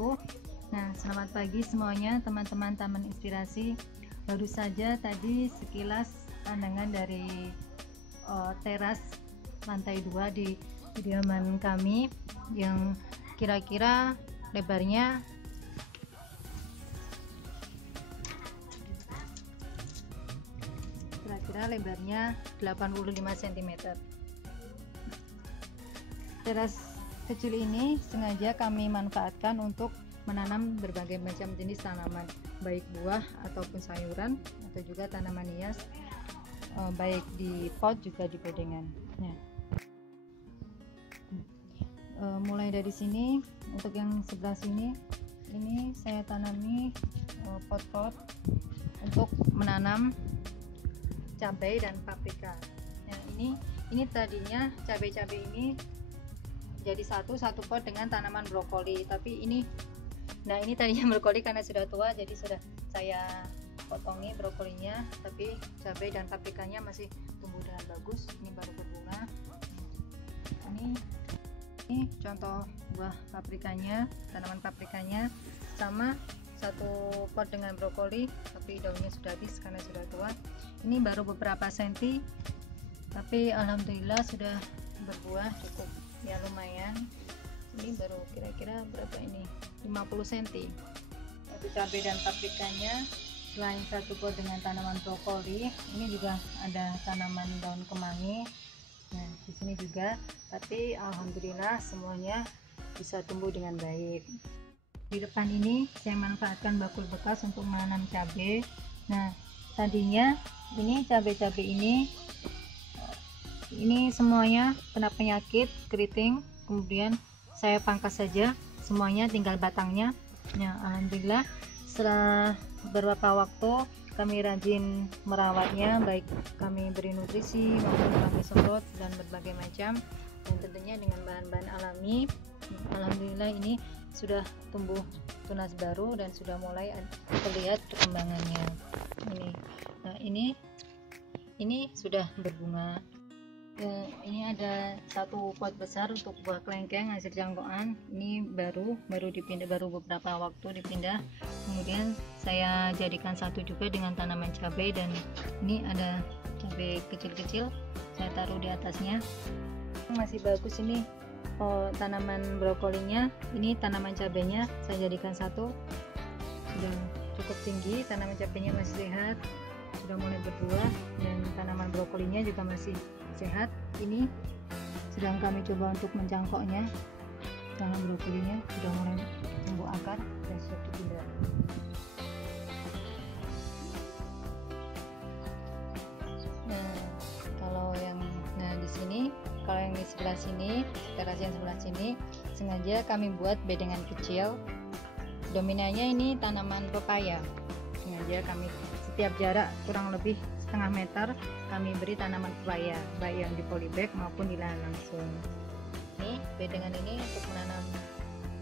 wabarakatuh. Nah, selamat pagi semuanya teman-teman Taman Inspirasi. Baru saja tadi sekilas pandangan dari teras lantai 2 di kediaman kami yang kira-kira lebarnya lebarnya 85 cm. Teras kecil ini sengaja kami manfaatkan untuk menanam berbagai macam jenis tanaman, baik buah ataupun sayuran, atau juga tanaman hias, baik di pot juga di bedengan. Nah, mulai dari sini, untuk yang sebelah sini, ini saya tanami pot-pot untuk menanam cabai dan paprika. Nah, ini tadinya cabai-cabai ini jadi satu pot dengan tanaman brokoli, tapi ini tadinya brokoli karena sudah tua, jadi sudah saya potongi brokolinya, tapi cabai dan paprikanya masih tumbuh dengan bagus. Ini baru berbunga. Ini contoh buah paprikanya, tanaman paprikanya, sama satu pot dengan brokoli, tapi daunnya sudah habis karena sudah tua. Ini baru beberapa senti, tapi alhamdulillah sudah berbuah cukup ya, lumayan. Ini baru kira-kira berapa ini, 50 cm. Satu cabai dan paprikanya. Selain satu pot dengan tanaman brokoli, ini juga ada tanaman daun kemangi. Nah, di sini juga, tapi alhamdulillah semuanya bisa tumbuh dengan baik. Di depan ini saya manfaatkan bakul bekas untuk menanam cabai. Nah, tadinya ini cabai-cabai ini semuanya kena penyakit keriting, kemudian saya pangkas saja semuanya, tinggal batangnya. Nah, alhamdulillah setelah beberapa waktu kami rajin merawatnya, baik kami beri nutrisi maupun kami semprot dan berbagai macam, dan tentunya dengan bahan-bahan alami. Alhamdulillah ini sudah tumbuh tunas baru dan sudah mulai terlihat perkembangannya. Nah, ini sudah berbunga. Ini ada satu pot besar untuk buah kelengkeng hasil jangkoan. Ini baru dipindah, baru beberapa waktu dipindah. Kemudian saya jadikan satu juga dengan tanaman cabai, dan ini ada cabai kecil-kecil saya taruh di atasnya. Masih bagus ini tanaman brokolinya. Ini tanaman cabainya saya jadikan satu, sudah cukup tinggi, tanaman cabainya masih sehat, sudah mulai berbuah, dan tanaman brokolinya juga masih sehat. Ini sedang kami coba untuk mencangkoknya. Tanaman brokolinya sudah mulai tumbuh akar dan sudah dipindah. Kalau yang di sebelah sini, teras yang sebelah sini, sengaja kami buat bedengan kecil. Dominannya ini tanaman pepaya. Sengaja kami setiap jarak kurang lebih setengah meter kami beri tanaman pepaya, baik yang di polybag maupun di lahan langsung. Ini bedengan ini untuk menanam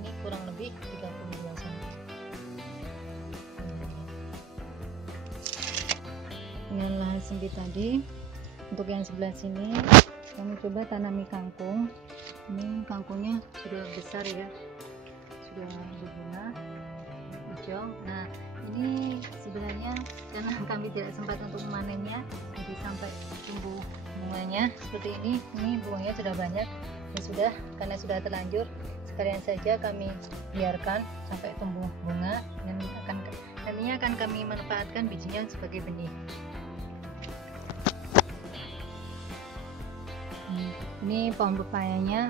ini kurang lebih 32 cm. Dengan lahan sempit tadi, untuk yang sebelah sini kami coba tanami kangkung. Ini kangkungnya sudah besar ya, sudah berbunga hijau. Nah, ini sebenarnya karena kami tidak sempat untuk memanennya, jadi sampai tumbuh bunganya seperti ini bunganya sudah banyak, dan karena sudah terlanjur, sekalian saja kami biarkan sampai tumbuh bunga, dan nantinya akan kami manfaatkan bijinya sebagai benih. Ini pohon pepayanya,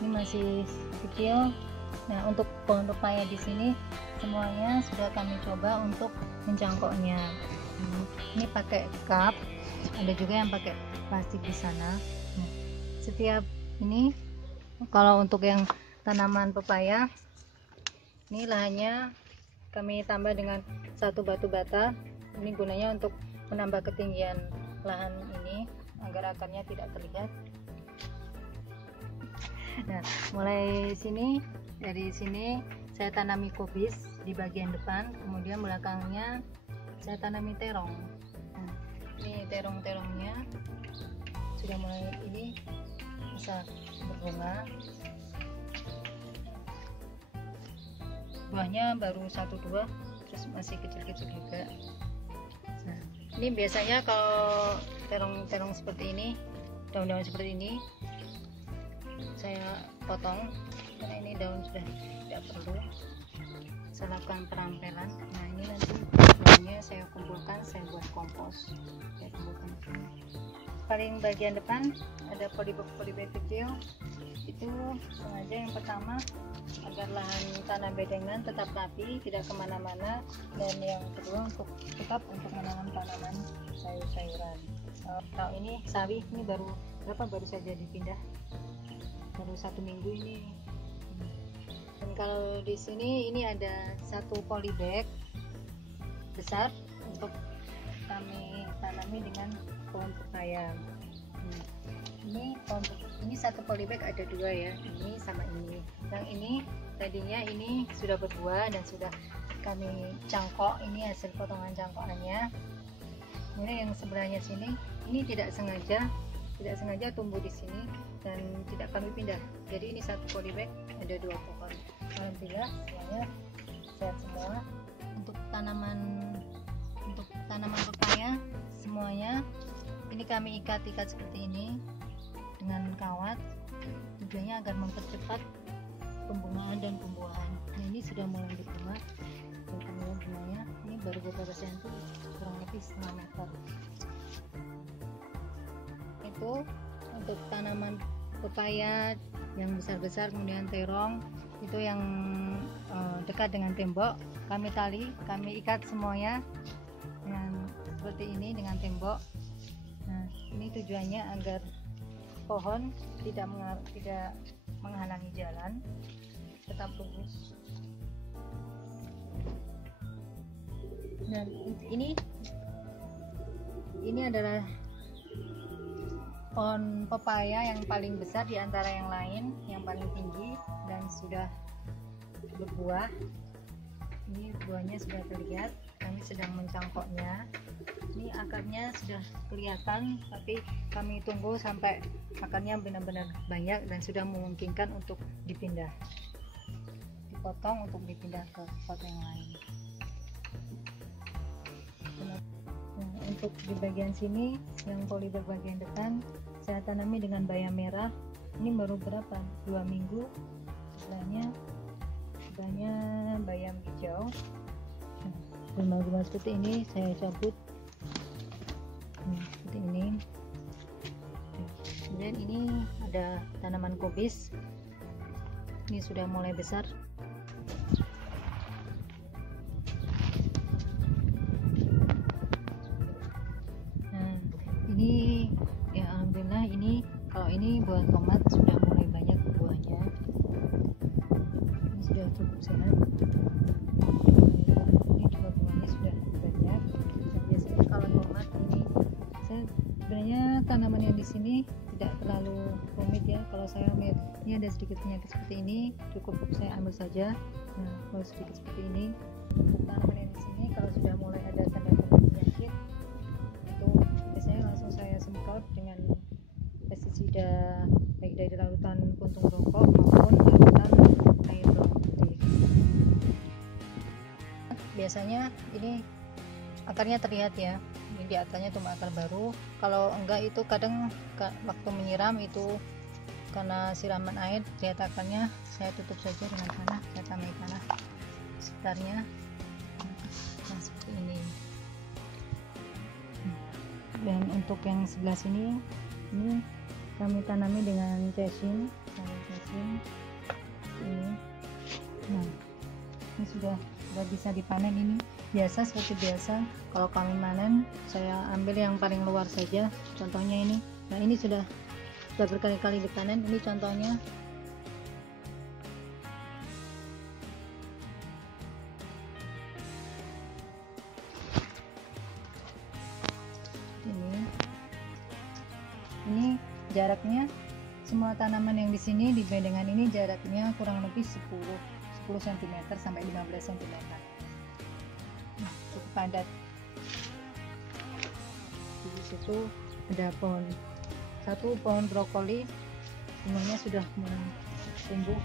ini masih kecil. Nah, untuk pohon pepaya di sini semuanya sudah kami coba untuk mencangkoknya. Ini pakai cup, ada juga yang pakai plastik di sana. Nah, setiap ini, kalau untuk yang tanaman pepaya, ini lahannya kami tambah dengan satu batu bata. Ini gunanya untuk menambah ketinggian lahan ini agar akarnya tidak terlihat. Nah, dari sini saya tanami kubis di bagian depan, kemudian belakangnya saya tanami terong. Nah, ini terong-terongnya sudah mulai ini bisa berbunga. buahnya baru 1-2, terus masih kecil-kecil juga. Nah, ini biasanya kalau terong-terong seperti ini, daun-daun seperti ini saya potong karena ini daun sudah tidak perlu. Saya lakukan perampelan. Nah, ini nanti daunnya saya kumpulkan, saya buat kompos. Saya kumpulkan. Paling bagian depan ada polybag kecil. Itu sengaja yang pertama agar lahan tanam bedengan tetap rapi, tidak kemana-mana, dan yang kedua tetap untuk menanam tanaman sayur-sayuran. Kalau ini sawi, ini baru saja dipindah, baru 1 minggu ini. Dan kalau di sini ini ada 1 polybag besar untuk kami tanami dengan pohon pepaya. Ini 1 polybag ada 2 ya, ini sama ini. Yang ini tadinya ini sudah berbuah dan sudah kami cangkok, ini hasil potongan cangkokannya. Kemudian yang sebelahnya sini ini tidak sengaja tumbuh di sini dan tidak kami pindah. Jadi ini 1 polybag ada 2 pohon. Alhamdulillah semuanya sehat semua. Untuk tanaman pepaya semuanya ini kami ikat seperti ini dengan kawat, tujuannya agar mempercepat pembungaan dan pembuahan. Nah, ini sudah mulai berbuah, bunganya ini baru beberapa senti, kurang lebih 1/2 meter. Itu untuk tanaman pepaya yang besar-besar, kemudian terong itu yang dekat dengan tembok, kami ikat semuanya dengan seperti ini dengan tembok. Nah, ini tujuannya agar pohon tidak menghalangi jalan, tetap lurus. Dan ini adalah pohon pepaya yang paling besar di antara yang lain, yang paling tinggi dan sudah berbuah. Ini buahnya sudah terlihat, kami sedang mencangkoknya. Ini akarnya sudah kelihatan, tapi kami tunggu sampai akarnya benar-benar banyak dan sudah memungkinkan untuk dipindah, dipotong untuk dipindah ke pot yang lain. Nah, untuk di bagian sini yang polybag bagian depan saya tanami dengan bayam merah. Ini baru berapa? 2 minggu. Sebelahnya bayam hijau. Bunga-bunga seperti ini saya cabut seperti ini. Kemudian ini ada tanaman kobis, ini sudah mulai besar. Nah, ini ya alhamdulillah, ini kalau ini buah tomat sudah mulai banyak buahnya, ini sudah cukup sehat. Ini juga buahnya sudah banyak. Dan biasanya kalau tomat ini sebenarnya tanaman yang di sini tidak terlalu rumit ya. Kalau saya ambil ini ada sedikit penyakit seperti ini, cukup saya ambil saja. Nah, kalau sedikit seperti ini, untuk tanaman yang di sini kalau sudah mulai ada tanda-tanda penyakit, itu biasanya langsung saya semprot dengan pestisida, baik dari larutan puntung rokok maupun larutan air bawang putih. Biasanya ini akarnya terlihat ya, ini di akarnya cuma akar baru. Kalau enggak itu kadang waktu menyiram itu karena siraman air lihat akarnya, saya tutup saja dengan tanah, saya tambahi tanah sekitarnya. Nah, seperti ini. Dan untuk yang sebelah sini ini kami tanami dengan cesim ini. Nah, ini sudah bisa dipanen. Ini biasa, seperti biasa kalau kami panen saya ambil yang paling luar saja, contohnya ini. Nah, ini sudah berkali-kali dipanen. Ini contohnya. Ini jaraknya, semua tanaman yang di sini di bedengan ini jaraknya kurang lebih 10 cm sampai 15 cm. Nah, cukup padat. Di situ ada satu pohon brokoli, bunganya sudah mulai tumbuh.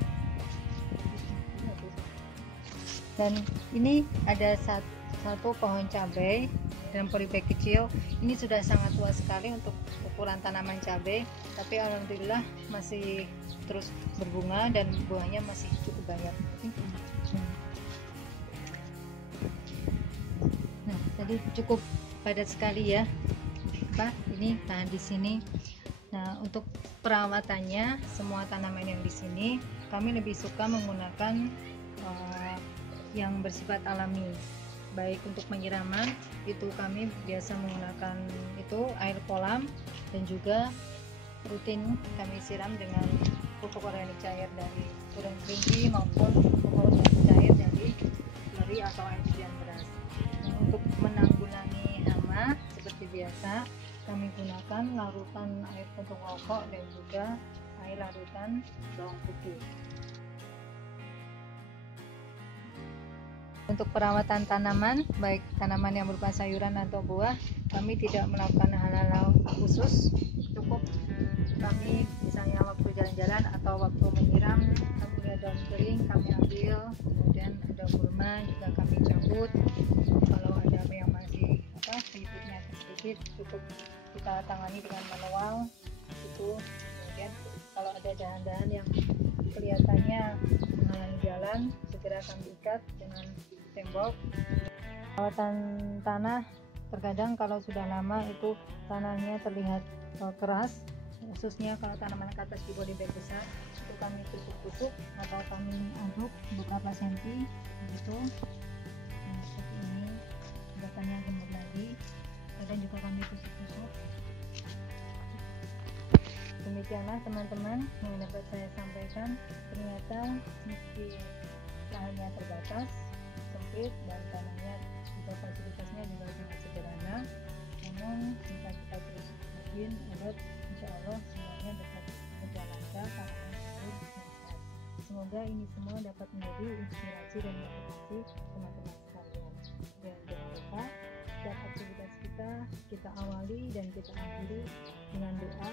Dan ini ada satu pohon cabai dalam polybag kecil. Ini sudah sangat tua sekali untuk ukuran tanaman cabai, tapi alhamdulillah masih terus berbunga dan buahnya masih cukup banyak. Nah, tadi cukup padat sekali ya. Ini tahan di sini. Nah, untuk perawatannya semua tanaman yang di sini kami lebih suka menggunakan yang bersifat alami. Baik untuk penyiraman itu kami biasa menggunakan itu air kolam, dan juga rutin kami siram dengan pupuk organik cair dari Turen Kelinci maupun pupuk organik cair dari slurry atau air cucian beras. Nah, untuk menanggulangi hama seperti biasa kami gunakan larutan air puntung rokok dan juga air larutan bawang putih. Untuk perawatan tanaman, baik tanaman yang berupa sayuran atau buah, kami tidak melakukan hal-hal khusus. Cukup kami misalnya waktu jalan-jalan atau waktu menyiram, kami lihat daun kering kami ambil, kemudian ada gulma juga kami cabut. Kalau ada yang masih sedikitnya sedikit, cukup kita tangani dengan manual itu. Kemudian kalau ada dahan-dahan yang kelihatannya menghalangi jalan, segera kami ikat dengan tembok. Perawatan tanah, terkadang kalau sudah lama itu tanahnya terlihat keras, khususnya kalau tanaman ke atas di polybag besar, itu kami tusuk-tusuk atau kami aduk beberapa senti begitu. Nah, seperti ini batangnya gemuk lagi, kadang juga kami tusuk-tusuk. Demikianlah teman-teman yang dapat saya sampaikan. Ternyata meski lahannya terbatas, sempit, dan tanahnya juga fasilitasnya juga sangat sederhana, namun kita terus rajin agar insya Allah semuanya dapat berjalan lancar, tanaman subur dan sehat. Semoga ini semua dapat menjadi inspirasi dan motivasi teman-teman sekalian. Dan jangan lupa setiap aktivitas kita awali dan kita akhiri dengan doa